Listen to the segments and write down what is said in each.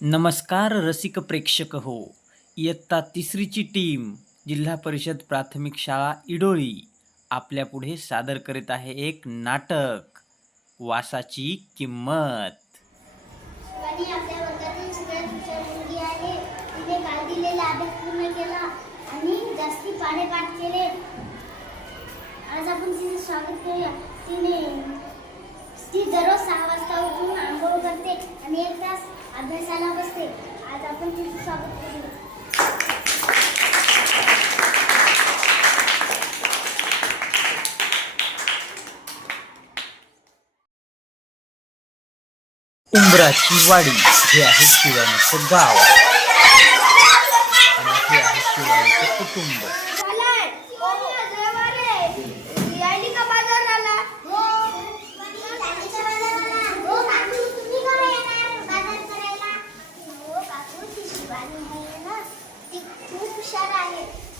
नमस्कार रसिक प्रेक्षक हो. इयत्ता तिसरीची टीम जिल्हा परिषद प्राथमिक शाळा इडोळी आपल्यापुढे सादर करीत आहे एक नाटक वासाची किंमत. शिवानी आपल्या वर्गातील सगळ्यात हुशार मुलगी आहे. तिने काल दिलेला अभ्यास पूर्ण केला आणि जास्ती पाढे पाठ केले. आज आपण तिचे स्वागत करूया. ती दररोज 6 वाजता उठून आंघोळ करते आणि 1 तास अभ्यासाला बसते. आज आपण तिचे स्वागत करूया. उंबराची वाडी हे आहे शिवानीचं गाव आणि हे आहे शिवानीचं कुटुंब.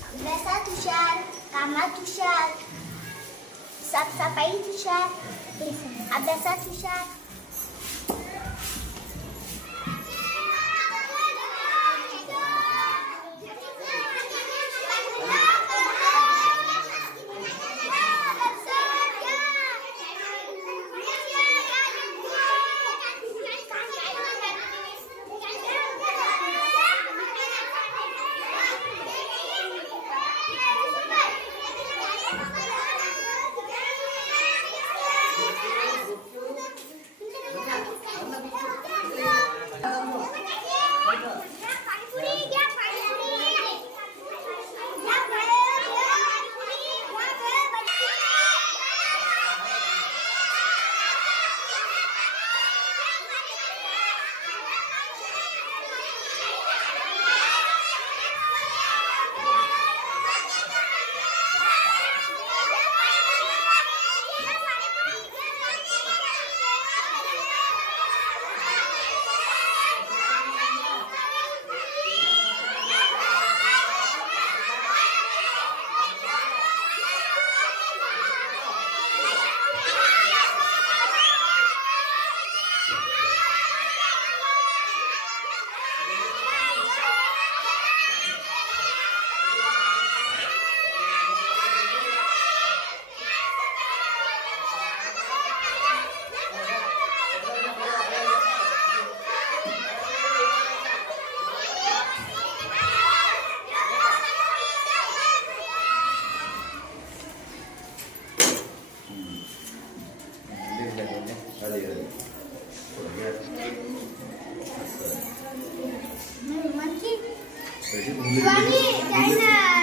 अभ्यासात हुशार, कामात हुशार, साफसफाईत हुशार, अभ्यासात हुशार.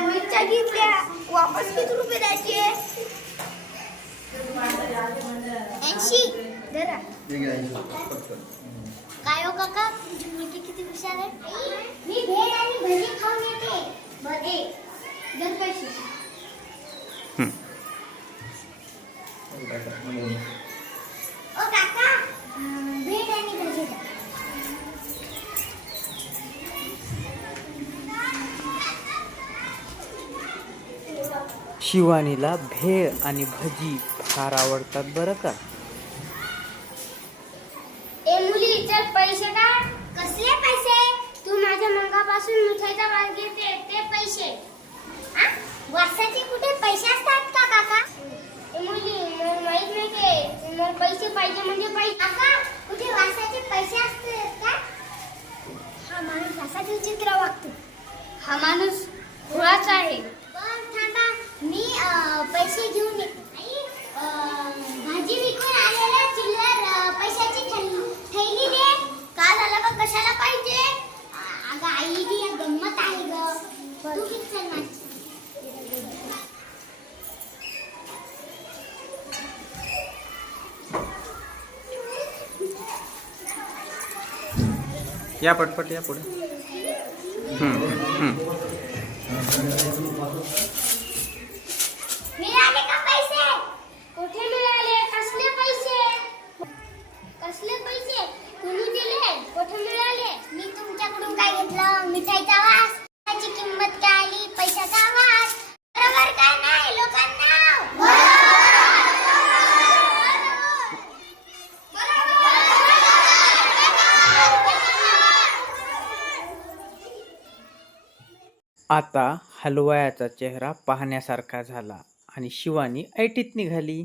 मिरच्या घेतल्या, वापस किती रुपये द्यायचे? 80. जरा काय हो काका, तुमची मुलगी किती हुशार आहे. मी भेळ आणि भजी खाऊन येते. बरे जर पैसे ओ काका, भेळ आणि भजी द्या. शिवानीला भेळ आणि भजी फार आवडतात बरं का. ए मुली, चल पैसे काढ. कसले पैसे? तू माझ्या मंगापासून मिठाईचा वास घेते ते पैसे. वासाचे कुठे पैसे असतात का काका? ए मुली, मला माहित नाही ते. मला पैसे पाहिजे म्हणजे पैसे. काका, कुठे वासाचे पैसे असतात का? हा माणूस असा विचित्र वागतो. हा माणूस खुळाच आहे. पण थांबा, मी पैसे घेऊन येतो. भाजी विकून आलेल्या चिल्लर पैशाची थैली दे. का झालं का, कशाला पाहिजे? अगं आई, ही गंमत आहे ग. तू किती चल या पटपट या पुढे. मिळाले का पैसे? कुठे मिळाले? कसले पैसे? कसले पैसे? तुम्ही दिले? कुठे मिळाले? मी तुमच्याकडून काय घेतलं? मिठाईचा वास, त्याची किंमत काय आली? पैशाचा वास. बरोबर काय नाही लोकांना? आता हलवायाचा चेहरा पाहण्यासारखा झाला आणि शिवानी ऐटीत निघाली.